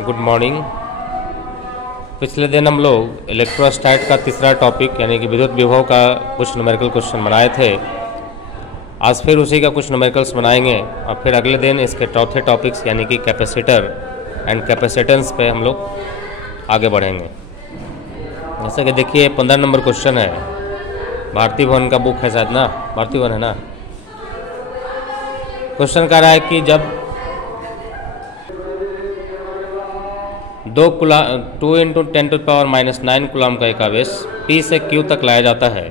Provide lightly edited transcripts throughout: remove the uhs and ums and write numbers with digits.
Good morning. पिछले दिन हम लोग इलेक्ट्रोस्टैट का तीसरा टॉपिक यानी कि विद्युत विभव का कुछ न्यूमेरिकल क्वेश्चन बनाए थे। आज फिर उसी का कुछ न्यूमेरिकल्स बनाएंगे और फिर अगले दिन इसके चौथे टॉपिक्स यानी कि कैपेसिटर एंड कैपेसिटेंस पे हम लोग आगे बढ़ेंगे। जैसे कि देखिए 15 नंबर क्वेश्चन है, भारती भवन का बुक है शायद ना, भारती भवन है ना। क्वेश्चन कह रहा है कि जब 2 × 10⁻⁹ कूलम का एक आवेश P से Q तक लाया जाता है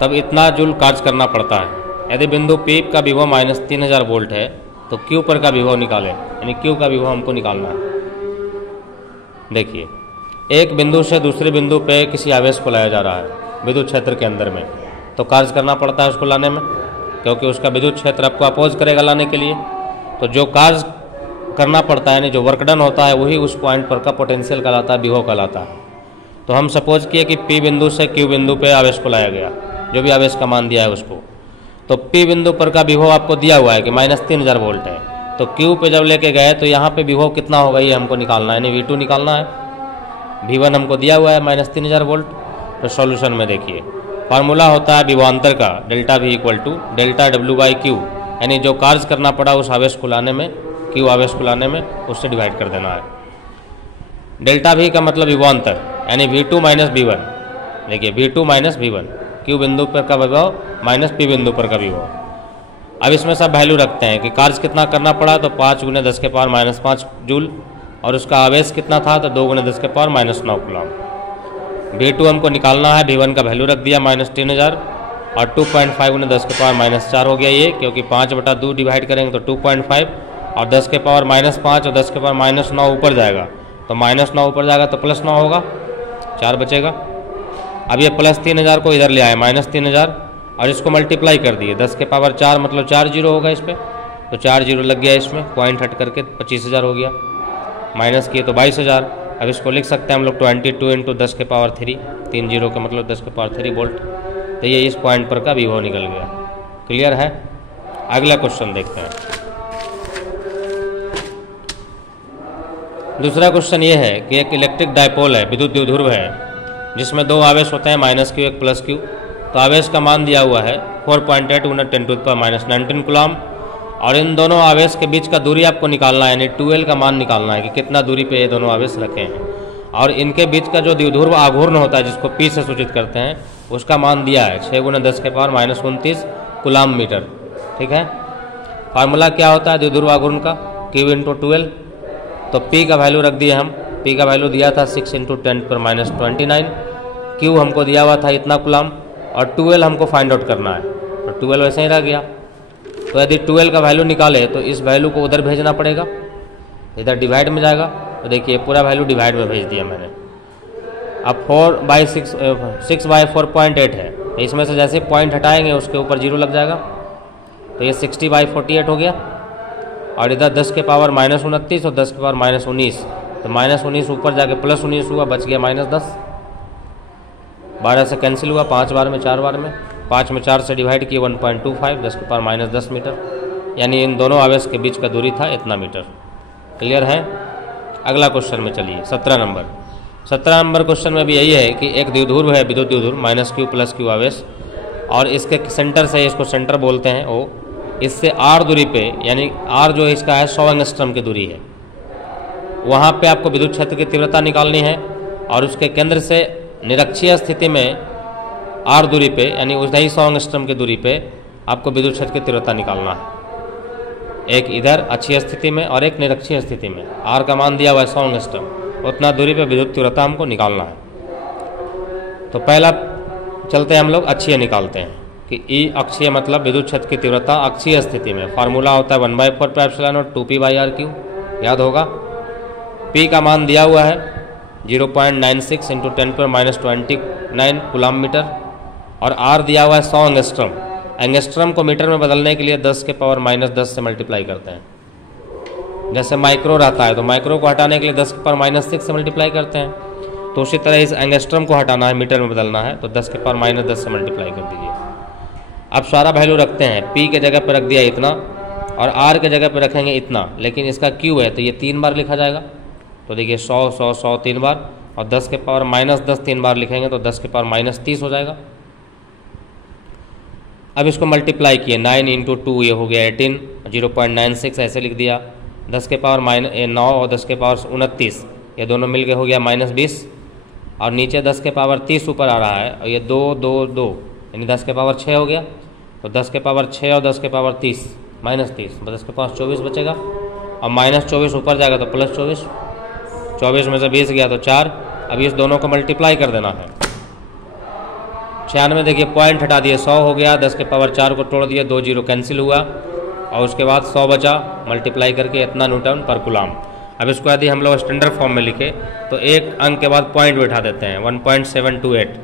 तब इतना जूल कार्य करना पड़ता है। यदि बिंदु P का विभव -3000 वोल्ट है तो Q पर का विभव निकालें, यानी Q का विभव हमको निकालना है। देखिए, एक बिंदु से दूसरे बिंदु पे किसी आवेश को लाया जा रहा है विद्युत क्षेत्र के अंदर में, तो कार्य करना पड़ता है उसको लाने में, क्योंकि उसका विद्युत क्षेत्र आपको अपोज करेगा लाने के लिए। तो जो कार्य करना पड़ता है, यानी जो वर्क डन होता है, वही उस पॉइंट पर का पोटेंशियल कहलाता है, विभव कहलाता है। तो हम सपोज किए कि P बिंदु से Q बिंदु पे आवेश को लाया गया, जो भी आवेश का मान दिया है उसको। तो P बिंदु पर का विभव आपको दिया हुआ है कि -3000 वोल्ट है, तो Q पे जब लेके गए तो यहाँ पे विभव कितना होगा ये हमको निकालना है, यानी V2 निकालना है। V1 हमको दिया हुआ है -3000 वोल्ट। तो सॉल्यूशन में देखिए फार्मूला होता है विभवांतर का, डेल्टा V = डेल्टा W/Q, यानी जो कार्य करना पड़ा उस आवेश को लाने में, Q आवेश को लाने में, उससे डिवाइड कर देना है। डेल्टा V का मतलब विभवांतर, यानी V2 - V1। देखिए V2 - V1, Q बिंदु पर का विभव माइनस P बिंदु पर का विभव। अब इसमें सब वैल्यू रखते हैं कि कार्य कितना करना पड़ा, तो 5 × 10⁻⁻5 जूल, और उसका आवेश कितना था तो 2 × 10⁻⁹ कूलम। V2 हमको निकालना है, V1 का वैल्यू रख दिया -3000 और 2.5 × 10⁻⁻4 हो गया ये, क्योंकि 5/2 डिवाइड करेंगे तो 2.5 और 10⁻⁻5 और 10⁻⁻9 ऊपर जाएगा, तो -9 ऊपर जाएगा तो +9 होगा, 4 बचेगा। अब ये +3000 को इधर ले आए -3000 और इसको मल्टीप्लाई कर दिए, 10⁻4 मतलब 4 जीरो होगा इस पर, तो 4 जीरो लग गया इसमें, पॉइंट हट करके 25000 हो गया, माइनस किए तो 22000। अब इसको लिख सकते हैं हम लोग 22 × 10⁻3, 3 जीरो का मतलब 10⁻3 वोल्ट। तो ये इस पॉइंट पर का विभव निकल गया। क्लियर है? अगला क्वेश्चन देखते हैं। दूसरा क्वेश्चन ये है कि एक इलेक्ट्रिक डायपोल है, विद्युत द्विध्रुव है, जिसमें 2 आवेश होते हैं -Q एक +Q। तो आवेश का मान दिया हुआ है 4.8 × 10⁻⁻19 कूलम, और इन दोनों आवेश के बीच का दूरी आपको निकालना है, यानी 2L का मान निकालना है कि कितना दूरी पे ये दोनों आवेश रखे हैं। और इनके बीच का जो द्विध्रुव आघूर्ण होता है, जिसको P से सूचित करते हैं, उसका मान दिया है 6 × 10⁻−29 कूलम मीटर। ठीक है, फार्मूला क्या होता है द्विध्रुव आघूर्ण का, Q × 2L। तो P का वैल्यू रख दिए हम, P का वैल्यू दिया था 6 × 10⁻29, Q हमको दिया हुआ था इतना कूलम, और 2L हमको फाइंड आउट करना है, तो 2L वैसे ही रह गया। तो यदि 2L का वैल्यू निकाले तो इस वैल्यू को उधर भेजना पड़ेगा, इधर डिवाइड में जाएगा। तो देखिए पूरा वैल्यू डिवाइड में भेज दिया मैंने। अब 6/4.8 है, इसमें से जैसे पॉइंट हटाएंगे उसके ऊपर 0 लग जाएगा, तो ये 60/48 हो गया। और इधर 10⁻−29 और 10⁻−19, तो -19 ऊपर जाके +19 हुआ, बच गया -10। 12 से कैंसिल हुआ, 5 बार में 4 बार में, 5 में 4 से डिवाइड किए 1.25, 10⁻−10 मीटर, यानी इन दोनों आवेश के बीच का दूरी था इतना मीटर। क्लियर है? अगला क्वेश्चन में चलिए 17 नंबर क्वेश्चन में भी यही है कि एक द्विध्रुव है, विद्युत द्विध्रुव -Q +Q आवेश, और इसके सेंटर से, इसको सेंटर बोलते हैं O, इससे R दूरी पे, यानी R जो इसका है 100 एंगस्ट्रम की दूरी है, वहाँ पे आपको विद्युत क्षेत्र की तीव्रता निकालनी है। और उसके केंद्र से निरक्षीय स्थिति में R दूरी पे, यानी उसी 100 एंगस्ट्रम की दूरी पे आपको विद्युत क्षेत्र की तीव्रता निकालना है, एक इधर अक्षीय स्थिति में और एक निरक्षीय स्थिति में। R का मान दिया हुआ है 100 एंगस्ट्रम, उतना दूरी पे विद्युत तीव्रता हमको निकालना है। तो पहला चलते हैं हम लोग अक्षीय निकालते हैं कि E अक्षीय मतलब विद्युत क्षेत्र की तीव्रता अक्षीय स्थिति में, फार्मूला होता है 1/4πε0 2P/RQ, याद होगा। P का मान दिया हुआ है 0.96 × 10⁻29 कूलम मीटर, और R दिया हुआ है 100 एंगस्ट्रम। एंगस्ट्रम को मीटर में बदलने के लिए 10⁻−10 से मल्टीप्लाई करते हैं। जैसे माइक्रो रहता है तो माइक्रो को हटाने के लिए 10⁻6 से मल्टीप्लाई करते हैं, तो उसी तरह इस एंगस्ट्रम को हटाना है, मीटर में बदलना है, तो 10⁻−10 से मल्टीप्लाई कर दीजिए। अब सारा वैल्यू रखते हैं, P के जगह पर रख दिया इतना और R के जगह पर रखेंगे इतना, लेकिन इसका Q है तो ये 3 बार लिखा जाएगा, तो देखिए 100 100 100 3 बार, और 10 के पावर -10 3 बार लिखेंगे तो 10 के पावर -30 हो जाएगा। अब इसको मल्टीप्लाई किए, 9 × 2 ये हो गया 18, 0.96 ऐसे लिख दिया। 10 के पावर 9 और 10 के पावर 29 ये दोनों मिल के हो गया -20, और नीचे 10 के पावर 30 ऊपर आ रहा है, और ये 2 2 2 यानी 10 के पावर 6 हो गया। तो 10 के पावर 6 और 10 के पावर 30 -30, 10 के पावर 24 बचेगा, और -24 ऊपर जाएगा तो +24, 24 में से 20 गया तो 4। अब इस दोनों को मल्टीप्लाई कर देना है। 96 देखिए पॉइंट हटा दिए, 100 हो गया, 10 के पावर 4 को तोड़ दिए, 2 0 कैंसिल हुआ, और उसके बाद 100 बचा, मल्टीप्लाई करके इतना न्यूटन पर कूलम। अब इसको यदि हम लोग स्टैंडर्ड फॉर्म में लिखे तो एक अंक के बाद पॉइंट बैठा देते हैं, 1.728।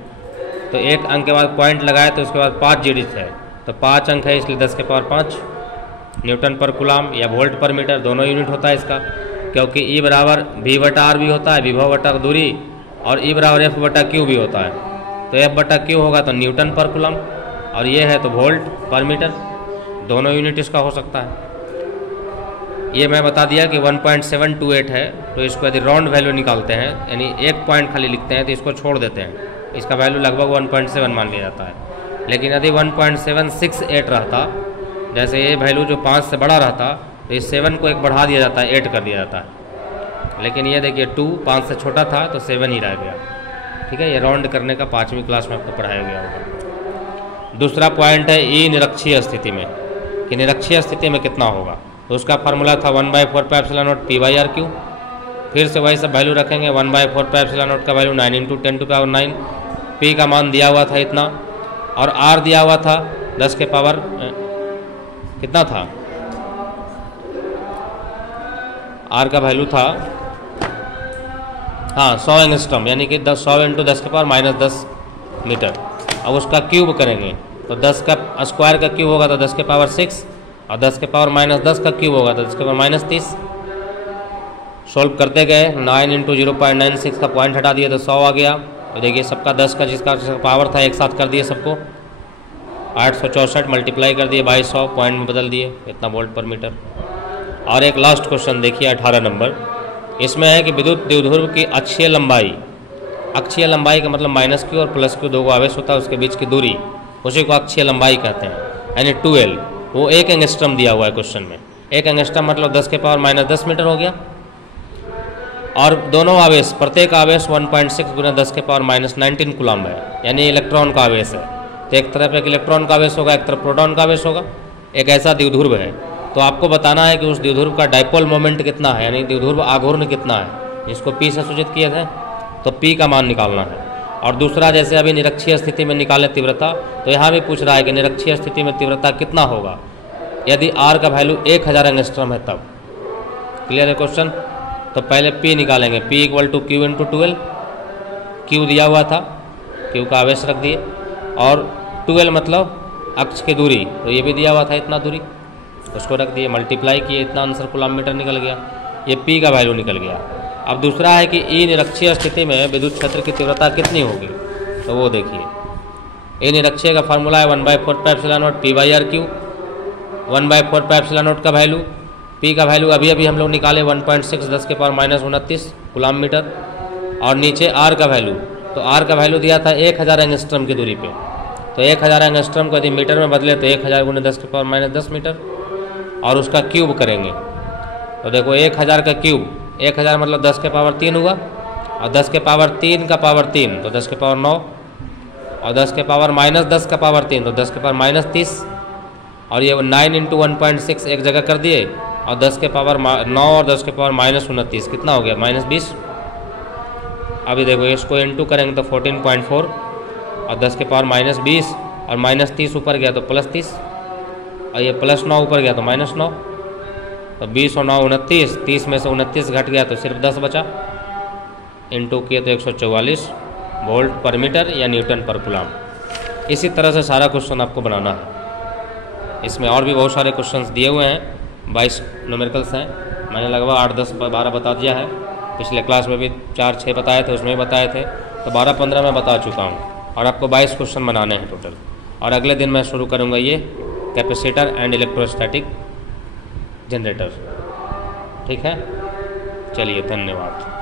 तो एक अंक के बाद पॉइंट लगाए तो उसके बाद 5 डिजिट है, तो 5 अंक है, इसलिए 10 के पावर 5 न्यूटन पर कूलम या वोल्ट पर मीटर दोनों यूनिट होता है इसका, क्योंकि E बराबर V/R भी होता है, विभव बटा दूरी, और E बराबर F/Q भी होता है। तो F/Q होगा तो न्यूटन पर कूलम, और ये है तो वोल्ट पर मीटर, दोनों यूनिट इसका हो सकता है। ये मैं बता दिया कि 1.728 है, तो इसको यदि राउंड वैल्यू निकालते हैं यानी एक पॉइंट खाली लिखते हैं तो इसको छोड़ देते हैं, इसका वैल्यू लगभग 1.7 मान लिया जाता है। लेकिन यदि 1.768 रहता, जैसे ये वैल्यू जो 5 से बड़ा रहता तो इस 7 को एक बढ़ा दिया जाता है, 8 कर दिया जाता है। लेकिन ये देखिए 2 5 से छोटा था तो 7 ही रह गया। ठीक है, ये राउंड करने का 5वीं क्लास में आपको पढ़ाया गया होगा। दूसरा पॉइंट है E निरक्षीय स्थिति में, कि निरक्षीय स्थिति में कितना होगा, तो उसका फार्मूला था 1/4πε0 P/RQ। फिर से वही सब वैल्यू रखेंगे, 1/4πε0 का वैल्यू 9 × 10⁹, P का मान दिया हुआ था इतना, और R दिया हुआ था 10 के पावर कितना था, R का वैल्यू था 100 एंगस्ट्रॉम, यानी कि 100 × 10 के पावर -10 मीटर। अब उसका क्यूब करेंगे तो 10 का स्क्वायर का क्यूब होगा तो 10 के पावर 6, और 10 के पावर -10 का क्यूब होगा तो 10 के पावर -30। सॉल्व करते गए, 9 × 0.96 का पॉइंट हटा दिए तो 100 आ गया। तो देखिए सबका 10 का जिसका पावर था एक साथ कर दिए सबको, 864 मल्टीप्लाई कर दिए 2200, पॉइंट में बदल दिए, इतना वोल्ट पर मीटर। और एक लास्ट क्वेश्चन देखिए 18 नंबर, इसमें है कि विद्युत द्विध्रुव की अक्षीय लंबाई, अक्षीय लंबाई का मतलब -Q और +Q दो आवेश होता है, उसके बीच की दूरी, उसी को अक्षीय लंबाई कहते हैं, यानी 2L। वो 1 एंगस्ट्रम दिया हुआ है क्वेश्चन में, 1 एंगस्ट्रम मतलब 10 के पावर -10 मीटर हो गया। और दोनों आवेश, प्रत्येक आवेश 1.6 × 10 के पावर -19 कूलम है, यानी इलेक्ट्रॉन का आवेश है। तो एक तरफ एक इलेक्ट्रॉन का आवेश होगा, एक तरफ प्रोटॉन का आवेश होगा, एक ऐसा द्विध्रुव है। तो आपको बताना है कि उस द्विध्रुव का डाइपोल मोमेंट कितना है, यानी द्विध्रुव आघूर्ण कितना है, जिसको P से सूचित किए थे, तो P का मान निकालना है। और दूसरा, जैसे अभी निरक्षीय स्थिति में निकाले तीव्रता, तो यहाँ भी पूछ रहा है कि निरक्षीय स्थिति में तीव्रता कितना होगा, यदि R का वैल्यू 1000 एंगस्ट्रॉम है तब। क्लियर है क्वेश्चन? तो पहले P निकालेंगे, P = Q × 2L, Q दिया हुआ था, Q का आवेश रख दिए, और 2L मतलब अक्ष की दूरी, तो ये भी दिया हुआ था इतना दूरी, उसको रख दिए, मल्टीप्लाई किए, इतना आंसर कूलम मीटर निकल गया, ये P का वैल्यू निकल गया। अब दूसरा है कि E निरक्षीय स्थिति में विद्युत क्षेत्र की तीव्रता कितनी होगी, तो वो देखिए, E निरक्षीय का फार्मूला है 1/4πε0 P/RQ। 1/4πε0 का वैल्यू, P का वैल्यू अभी अभी हम लोग निकाले 1.6 10 के पावर -29 कूलम मीटर, और नीचे R का वैल्यू, तो R का वैल्यू दिया था 1000 एंगस्ट्रम की दूरी पे, तो 1000 एंगस्ट्रम को यदि मीटर में बदले तो 1000 × 10 के पावर -10 मीटर, और उसका क्यूब करेंगे तो देखो 1000 का क्यूब, 1000 मतलब 10 के पावर 3 हुआ, और 10 के पावर 3 का पावर 3 तो 10 के पावर 9, और 10 के पावर -10 का पावर 3 तो 10 के पावर -30, और ये 9 × 1.6 एक जगह कर दिए, और 10 के पावर 9 और 10 के पावर -29 कितना हो गया, -20। अभी देखो इसको इंटू करेंगे तो 14.4, और 10 के पावर -20 और -30 ऊपर गया तो +30, और ये +9 ऊपर गया तो -9, तो 20 और 9 29, 30 में से 29 घट गया तो सिर्फ 10 बचा, इंटू किए तो 144 वोल्ट पर मीटर या न्यूटन पर कूलम। इसी तरह से सारा क्वेश्चन आपको बनाना है। इसमें और भी बहुत सारे क्वेश्चंस दिए हुए हैं, 22 न्यूमेरिकल्स हैं, मैंने लगभग 8 10 12 बता दिया है, पिछले क्लास में भी 4 6 बताए थे, उसमें भी बताए थे, तो 12 15 में बता चुका हूँ, और आपको 22 क्वेश्चन बनाने हैं टोटल। और अगले दिन मैं शुरू करूँगा ये कैपेसिटर एंड इलेक्ट्रोस्टैटिक जनरेटर। ठीक है, चलिए धन्यवाद।